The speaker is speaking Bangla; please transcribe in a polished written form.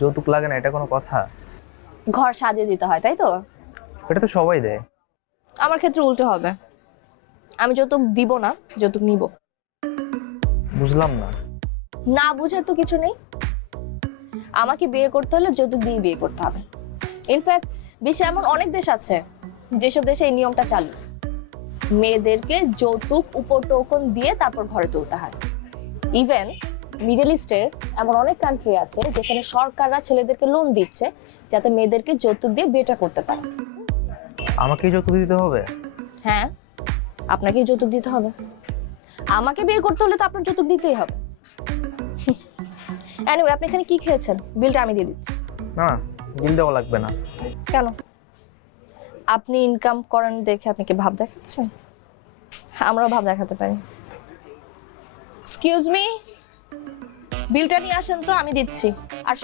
যৌতুক লাগে না, এটা কোনো কথা? ঘর সাজিয়ে দিতে হয়, তাই তো? এটা তো সবাই দেয়। আমার ক্ষেত্রে উল্টো হবে, আমি যৌতুক দিব না, যৌতুক নিব। বুঝলাম না। না বুঝার তো কিছু নেই, আমাকে বিয়ে করতে হলে যৌতুক দিয়ে বিয়ে করতে হবে। ইনফ্যাক্ট বিশ্বে এমন অনেক দেশ আছে যেসব দেশে এই নিয়মটা চালু, মেয়েদেরকে যৌতুক উপটোকন দিয়ে তারপর ঘরে তুলতে হয়। ইভেন মিডল ইস্টের এমন অনেক কান্ট্রি আছে যেখানে সরকাররা ছেলেদেরকে লোন দিচ্ছে যাতে মেয়েদেরকে যৌতুক দিয়ে বিয়েটা করতে পারে। আমাকেই যৌতুক দিতে হবে? হ্যাঁ, আপনাকেই যৌতুক দিতে হবে। আমাকে বিয়ে করতে হলে তো আপনার যৌতুক দিতেই হবে। এনিওয়ে, আপনি এখানে কি খেয়েছেন? বিলটা আমি দিয়ে দিচ্ছি। না, বিল দেওয়া লাগবে না। কেন? আপনি ইনকাম করেন দেখে আপনি কি ভাব দেখাচ্ছেন? আমরাও ভাব দেখাতে পারি। এক্সকিউজ মি, বিলটা নিয়ে আসেন তো, আমি দিচ্ছি। আর